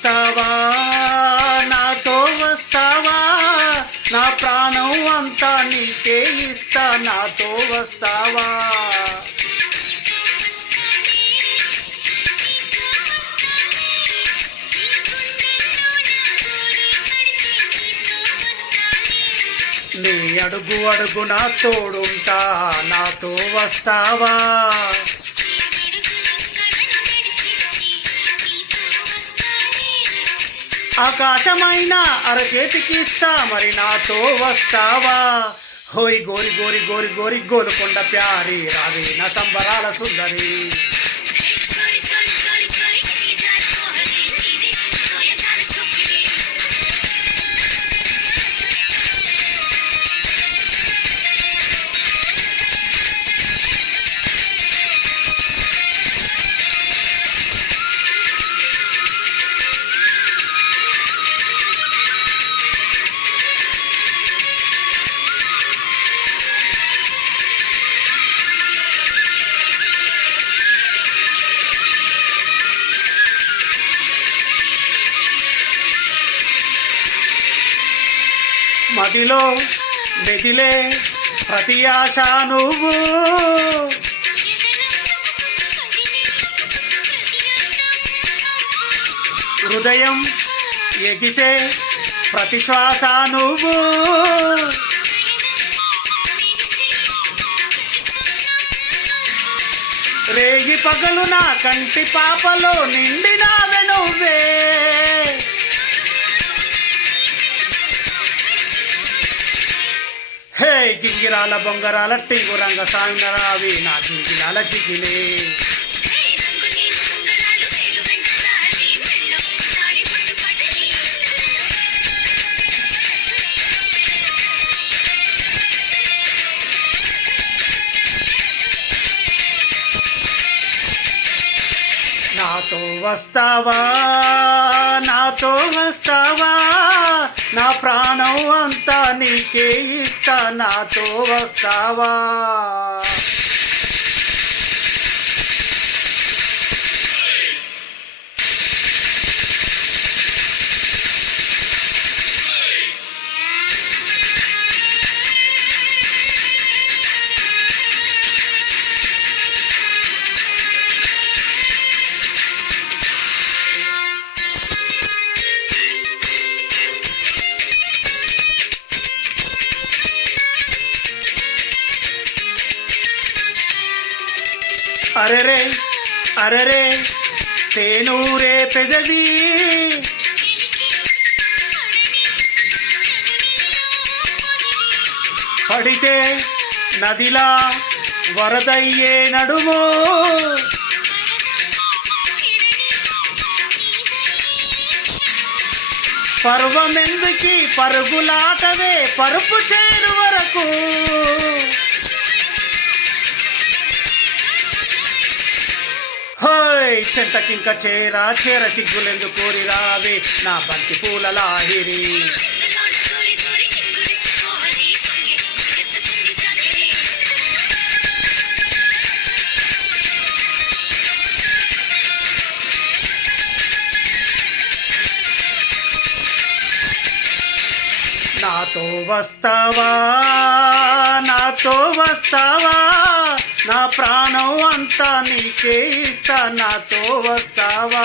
వస్తావా? నాతో వస్తావా? నా ప్రాణం అంతా నీకే ఇస్తా. నాతో వస్తావా? నీ అడుగు అడుగు నా తోడుంటా. నాతో వస్తావా? ఆకాశమైన అరచేతికిస్తా మరి నాతో వస్తావా? హోయ్ గోరి గోరి గోరి గోరి గోలుకొండ ప్యారి రావి నా సంబరాల సుందరి. మదిలో మెదిలే ప్రతి ఆశ నువ్వు. హృదయం ఎగిసే ప్రతి శ్వాస నువ్వు. రేగి పగలు నా కంటి పాపలో నిండినావె నువ్వే. హే గింగిరాల బొంగరాల టీగు రంగ సాంగరావి నా గింగిరాల జిగిలే. నాతో వస్తావా నాతో వస్తావా నా ప్రాణం అంతా నీకే ఇస్తా నాతో వస్తావా? అరరే అరరే తేనూరే పెదది పడితే నదిలా వరదయ్యే నడుము. పర్వమెందుకి పరుగులాటవే పరుపు చేరు వరకు. చెంతకింక చేరా చేర సిగ్గులెందు కోరి రావే నా బంతి పూల లాహిరి. నాతో వస్తావా నాతో వస్తావా? నా ప్రాణం అంతా నీకే ఇస్తా నాతో వస్తావా?